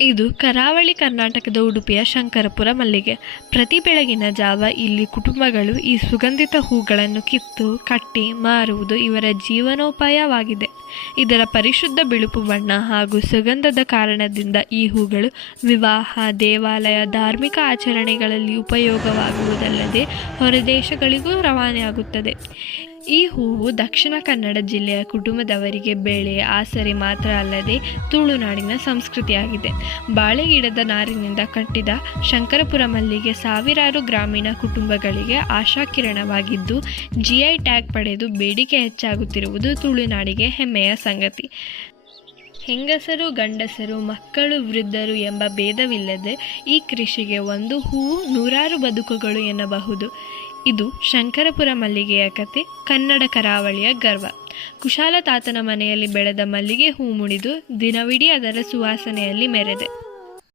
ಇದು ಕರಾವಳಿ ಕರ್ನಾಟಕದ ಉಡುಪಿಯ ಶಂಕರಪುರ ಮಲ್ಲಿಗೆ. ಪ್ರತಿ ಬೆಳಗಿನ ಜಾವ ಇಲ್ಲಿ ಕುಟುಂಬಗಳು ಈ ಸುಗಂಧಿತ ಹೂಗಳನ್ನು ಕಿತ್ತು ಕಟ್ಟಿ ಮಾರುವುದು ಇವರ ಜೀವನೋಪಾಯವಾಗಿದೆ. ಇದರ ಪರಿಶುದ್ಧ ಬಿಳುಪು ಬಣ್ಣ ಹಾಗೂ ಸುಗಂಧದ ಕಾರಣದಿಂದ ಈ ಹೂಗಳು ವಿವಾಹ, ದೇವಾಲಯ, ಧಾರ್ಮಿಕ ಆಚರಣೆಗಳಲ್ಲಿ ಉಪಯೋಗವಾಗುವುದಲ್ಲದೆ ಹೊರದೇಶಗಳಿಗೂ ರವಾನೆಯಾಗುತ್ತದೆ. ಈ ಹೂವು ದಕ್ಷಿಣ ಕನ್ನಡ ಜಿಲ್ಲೆಯ ಕುಟುಂಬದವರಿಗೆ ಬೆಳೆ, ಆಸರೆ ಮಾತ್ರ ಅಲ್ಲದೆ ತುಳುನಾಡಿನ ಸಂಸ್ಕೃತಿಯಾಗಿದೆ. ಬಾಳೆ ಗಿಡದ ನಾರಿನಿಂದ ಕಟ್ಟಿದ ಶಂಕರಪುರ ಮಲ್ಲಿಗೆ ಸಾವಿರಾರು ಗ್ರಾಮೀಣ ಕುಟುಂಬಗಳಿಗೆ ಆಶಾಕಿರಣವಾಗಿದ್ದು, GI ಟ್ಯಾಗ್ ಪಡೆದು ಬೇಡಿಕೆ ಹೆಚ್ಚಾಗುತ್ತಿರುವುದು ತುಳುನಾಡಿಗೆ ಹೆಮ್ಮೆಯ ಸಂಗತಿ. ಹೆಂಗಸರು, ಗಂಡಸರು, ಮಕ್ಕಳು, ವೃದ್ಧರು ಎಂಬ ಭೇದವಿಲ್ಲದೆ ಈ ಕೃಷಿಗೆ ಒಂದು ಹೂವು ನೂರಾರು ಬದುಕುಗಳು ಎನ್ನಬಹುದು. ಇದು ಶಂಕರಪುರ ಮಲ್ಲಿಗೆಯ ಕತೆ, ಕನ್ನಡ ಕರಾವಳಿಯ ಗರ್ವ. ಕುಶಾಲ ತಾತನ ಮನೆಯಲ್ಲಿ ಬೆಳೆದ ಮಲ್ಲಿಗೆ ಹೂ ಮುಡಿದು ದಿನವಿಡೀ ಅದರ ಸುವಾಸನೆಯಲ್ಲಿ ಮೆರೆದೆ.